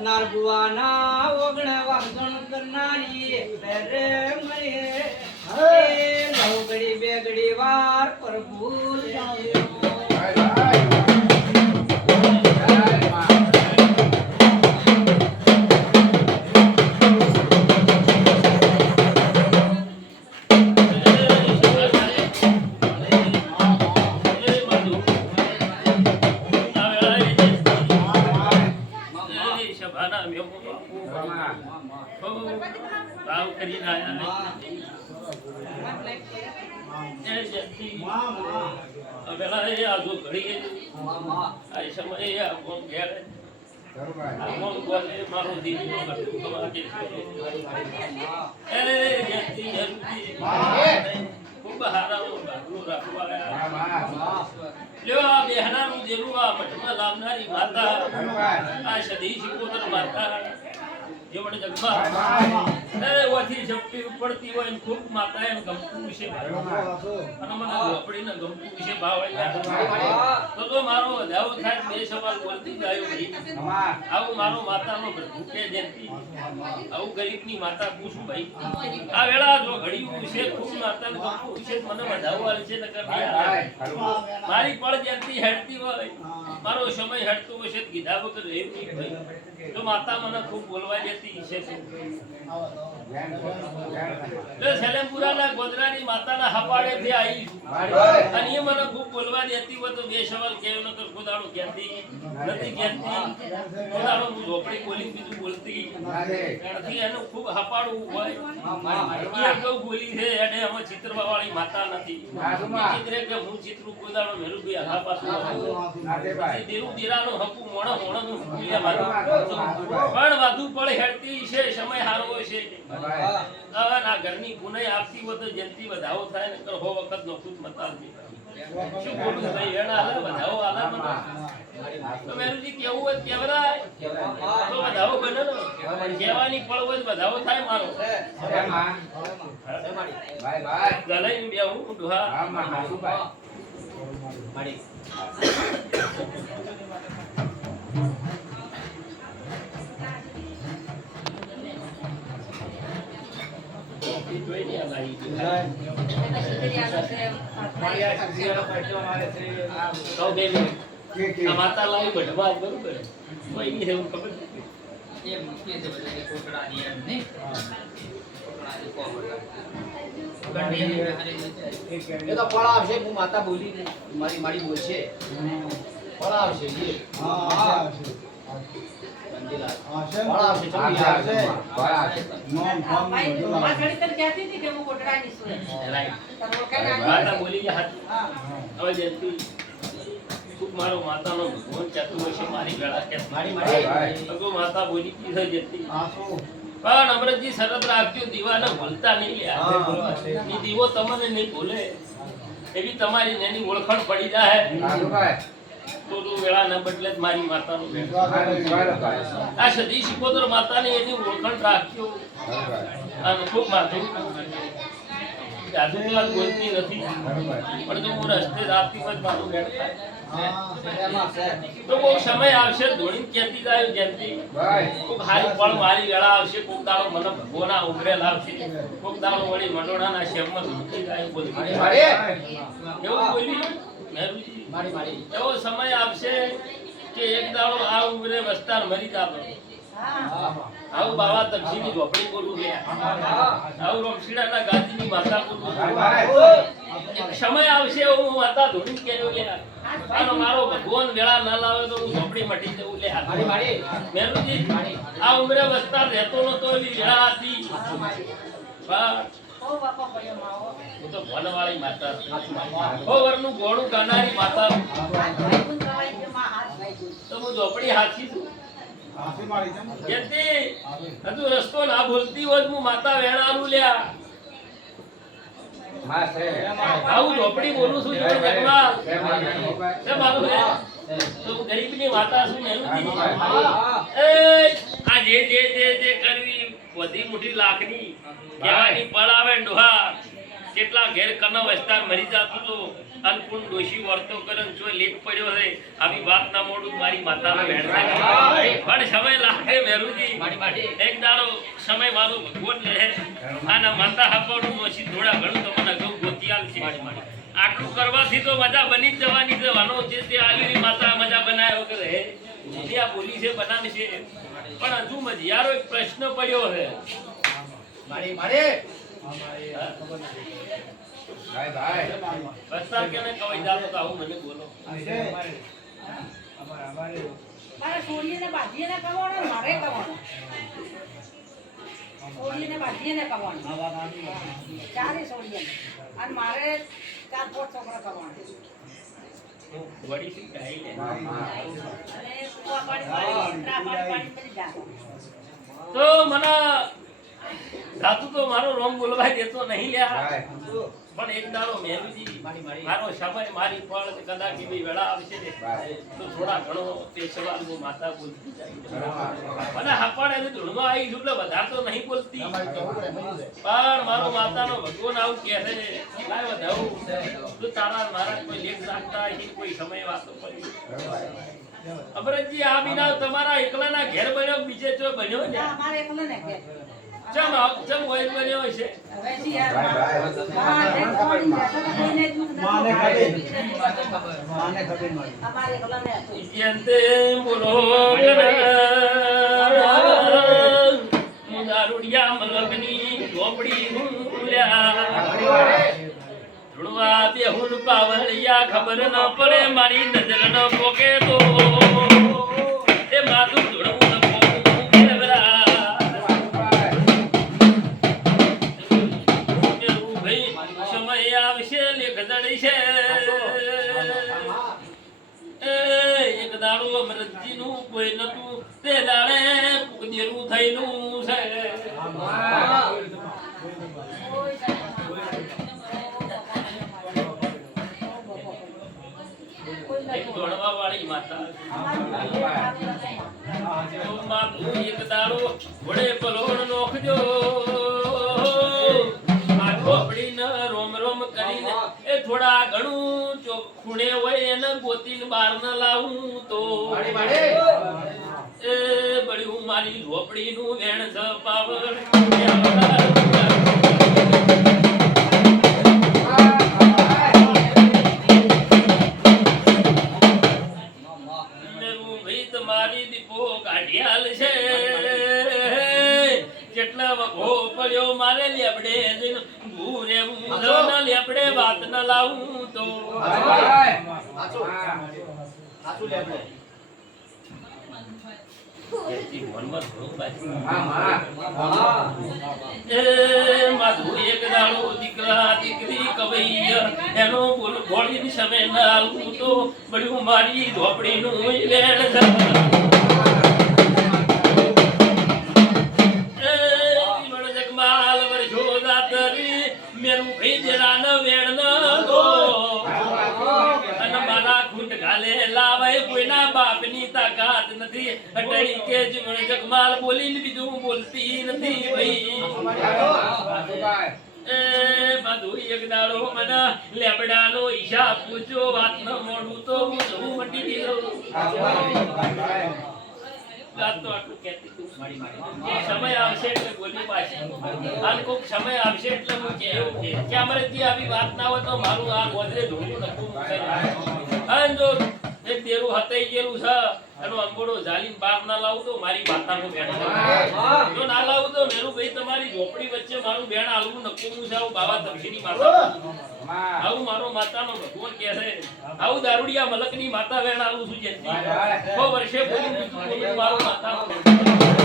અનાર ઓગણ વાગણ કરનારી બેરે મરે. નવ બેગડી વાર પ્રભુ ખૂબ હારા રાખવા લ્યો આ બેહનાનું જેનું આ મઠમાં લાવનારી માતા આ સદી શિકોતર માતા જેવડ જગમાં એ ઓથી ઝપટી ઉપડતી હોય ને ખૂબ માતા એમ ગમતું વિશે અને મને ગોપડીને ગમતું વિશે ભાવ તો તો મારો વધારો થાય બે સવાલ બોલતી ભાઈ આવું મારો માતાનો ભૂકે જયંતી આવું ગરીબની માતા પૂછું ભાઈ. આ વેળા જો ઘડી છે ખૂબ માતાને ગમતું છે મને વધારો આવે છે, નકર મારી પળ જયંતી હેડતી હોય. મારો સમય હેડતો તો કીધા વગર રહેતી ભાઈ. તો માતા મને ખૂબ બોલવા જતી છે માતા નથી. ચિત્રે કે હું ચિત્રું ખુદાડો મેરું બી આગા પાછું દેવું દીરાનું હકું મોણો મારું. પણ વધુ પણ હેડતી છે, સમય હારો છે. ના ઘરની પુનઃ આપતી હોય તો જયંતિ વધાવો થાય ને હો વખત નો ખુદ બોલું ભાઈ કેવું હોય? કેવરાય? તો વધાવો બને ને. કહેવાની પળ હોય વધાવો થાય મારો. બે હું. એ હું. માતા બોલી ને મારી મારી બોલ છે ફળ આવશે. મારો માતાનો ભગવાન હશે મારી ગળા શરત રાખજો દીવાને ભૂલતા નહીં દીવો તમને નહીં ભૂલે એવી તમારી એની ઓળખાણ પડી જાય તો વેળા ન બદલે મારી માતાનું આ સદી શિકોતર માતાની એની ઓળખાણ રાખજો. અને ખૂબ માથું જાદુ બોલતી નથી. પણ જો હું રસ્તે રાતથી જ મારું વેણ થાય. એમાં છે. તો બહુ સમય આવશે ધોળી કહેતી જાય જયંતી કોક હારી પળ મારી વેળા આવશે કોક દાડો મને ભગવાના ઉભરેલ આવશે. કોક દાડો વળી મંડોળાના શેમમાં જાય એવું એવું બોલી મહેરુજી એવો સમય આવશે કે એક દાડો આ ઉંમરે વસ્તાર મરી જાવ આવું બાવા તક્ષીની ઝોપડી બોલું લે આવું રમશીડાના ગાદીની માતા બોલું સમય આવશે હું માતા કેવું લે આનો મારો ભગવાન વેળા ના લાવે તો હું ઝોપડી મટી જવું લે મેરુજી આ ઉંમરે વસ્તાર રહેતો નતો એવી વેળા હતી. હું. તો ભણવાળી માતા વરનું ગોળું ગાનારી માતા તો હું ઝોપડી હાચી છું. જયંતી, હજુ રસ્તો ના ભૂલતી હોય હું માતા વેણાનું લ્યા. આવું ઝોપડી બોલું છું ગરીબ જગમાં છે મારું તો ગરીબની માતા છું મેલુજી આ જે જે જે જે કરવી બધી મોટી લાખની કહેવાની પળ આવે ડોહા. કેટલા ઘેર કનો વસ્તાર મરી જાતું તો અનપૂર્ણ દોષી વર્તો કરે જો લેખ પડ્યો છે. આવી વાત ના મોડું મારી માતાનો વેણ. પણ સમય લાગે મેરુજી. એક દાડો સમય મારો ભગવાન રહે. આના માતા હાપડું દોષી થોડા ઘણું તમને ગૌ ગોતિયાલ છે. આટલું કરવાથી તો મજા બની જ જવાની છે. વાનો જે તે આલી માતા મજા બનાવ્યો વગર જે આ બોલી છે બનાવી છે. પણ હજુ મજિયારો એક પ્રશ્ન પડ્યો છે. મારી મારી. ભાઈ ભાઈ. બસ્તા કે ને કવાય જાતો તો આવું મને બોલો. મારે સોડીને બાંધીને કમાવાનો મારે ચારે સોડીને અને મારે ચાર પાંચ છોકરા કમાવાનો વળી શી કહી લે અને કુવા પાણી પાણી ત્રા પાણી પાણી તો મને જાતું તો મારો રોમ બોલવા દેતો નહીં લ્યા. પણ એક દાડો મેરુજી મારી મારી મારો સમય મારી પણ કદાચ એવી વેળા આવશે ને તો થોડા ઘણો તે સવાલ હું માતા બોલતી જાય. અને હાપણ એને ધૂળમાં આવી છું એટલે વધારે તો નહીં બોલતી. પણ મારો માતાનો ભગવાન આવું કહે છે કાંઈ વધાવું. તો તારા મારા કોઈ લેખ રાખતા કોઈ સમય વાતો કરી અમરતજી આ બિના તમારા એકલાના ઘેર બન્યો બીજે જો બન્યો ને? ના એકલાના એકલો ને કે ચમ આવ- ચમ હોય બન્યો છે. માને ખબર. માને ખબર અમારે એકલો ને હતું. યંતે બોલો દારૂડિયા મલકની ઝોપડી હુલ્યા ધૂળવા બેહુન પાવળિયા ખબર ન પડે મારી નજર ન પોકે તો. દાડો અમરતજીનું કોઈ નતું તે દાડે પુગદેરું થયેલું છે. દોડવા વાળી માતા. એક દાડો વડે પલોણ નોખજો ખૂણે હોય એને ગોતીને બહાર ન લાવું તો. એ બળ્યું મારી ઝોપડીનું વેણ છે હા વાત માધુ લાવું તો દીકરા, દીકરી કવૈય, એનો બોલ બોલીને સમય ન આવું તો બળ્યું મારી ઝોપડીનું વેણ છે. સમય આવશે એટલે બોલી પાછી. અને સમય આવશે એટલે હું કેવું કે. અમારે ત્યાં આવી વાત ના હોય તો મારું આ ગોદરે ધોળું નખું. અને જો દેરું હતાઈ ગયેલું છે, એનો અંબોડો ઝાલીને બાપ ના લાવું તો મારી માતા નો બેઠો ના લાવું તો મેરું ભાઈ તમારી ઝોપડી વચ્ચે મારું બેન આલવું નકું છે આવું બાબા તપસીની માતા આવું મારો માતાનો ભગવાન કહે છે. આવું દારૂડિયા મલકની માતા વેણ આલું છું જેથી. વર્ષે બોલી મારું બેન.